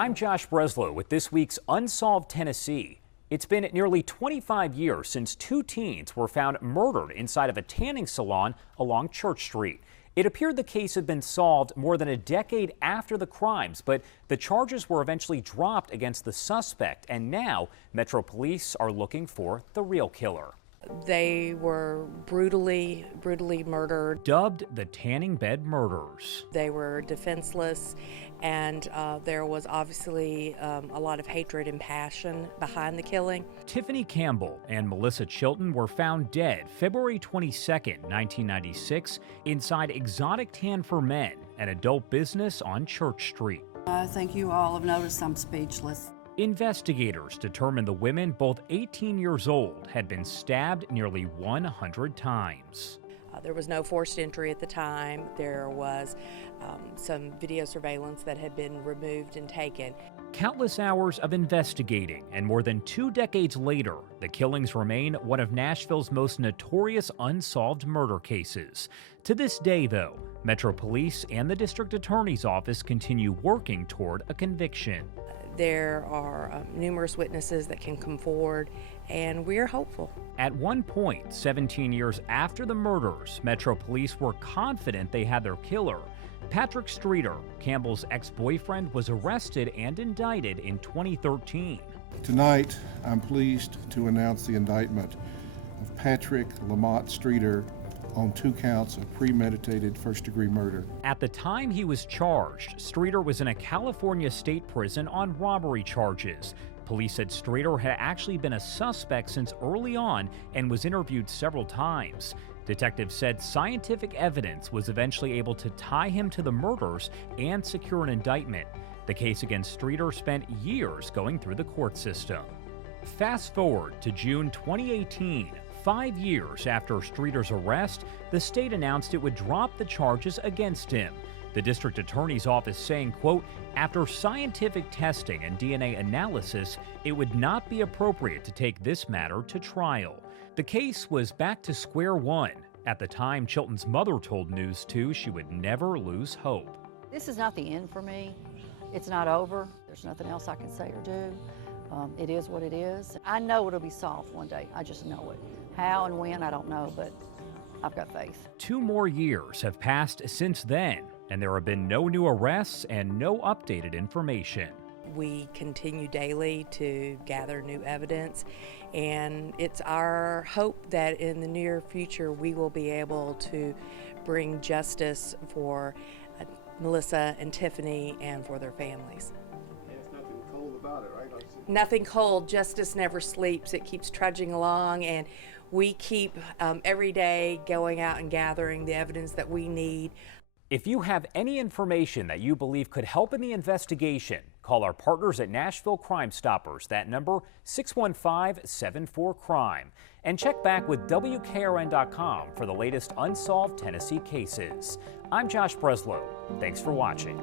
I'm Josh Breslow with this week's Unsolved Tennessee. It's been nearly 25 years since two teens were found murdered inside of a tanning salon along Church Street. It appeared the case had been solved more than a decade after the crimes, but the charges were eventually dropped against the suspect, and now Metro Police are looking for the real killer. They were brutally murdered. Dubbed the tanning bed murders. They were defenseless, and there was obviously a lot of hatred and passion behind the killing. Tiffany Campbell and Melissa Chilton were found dead February 22, 1996, inside Exotic Tan for Men, an adult business on Church Street. I think you all have noticed I'm speechless. Investigators determined the women, both 18 years old, had been stabbed nearly 100 times. There was no forced entry at the time. There was some video surveillance that had been removed and taken. Countless hours of investigating, and more than 2 decades later, the killings remain one of Nashville's most notorious unsolved murder cases. To this day, though, Metro Police and the District Attorney's Office continue working toward a conviction. There are numerous witnesses that can come forward, and we're hopeful. At one point, 17 years after the murders, Metro Police were confident they had their killer. Patrick Streeter, Campbell's ex-boyfriend, was arrested and indicted in 2013. Tonight, I'm pleased to announce the indictment of Patrick Lamont Streeter on 2 counts of premeditated first-degree murder. At the time he was charged, Streeter was in a California state prison on robbery charges. Police said Streeter had actually been a suspect since early on and was interviewed several times. Detectives said scientific evidence was eventually able to tie him to the murders and secure an indictment. The case against Streeter spent years going through the court system. Fast forward to June 2018. 5 years after Streeter's arrest, the state announced it would drop the charges against him. The district attorney's office saying, quote, after scientific testing and DNA analysis, it would not be appropriate to take this matter to trial. The case was back to square one. At the time, Chilton's mother told News 2 she would never lose hope. This is not the end for me. It's not over. There's nothing else I can say or do. It is what it is. I know it'll be solved one day. I just know it. How and when, I don't know, but I've got faith. 2 more years have passed since then, and there have been no new arrests and no updated information. We continue daily to gather new evidence, and it's our hope that in the near future we will be able to bring justice for Melissa and Tiffany and for their families. There's nothing cold about it, right? Nothing cold. Justice never sleeps. It keeps trudging along, and we keep every day going out and gathering the evidence that we need. If you have any information that you believe could help in the investigation, call our partners at Nashville Crime Stoppers. That number, 615-74-CRIME. And check back with WKRN.com for the latest unsolved Tennessee cases. I'm Josh Breslow. Thanks for watching.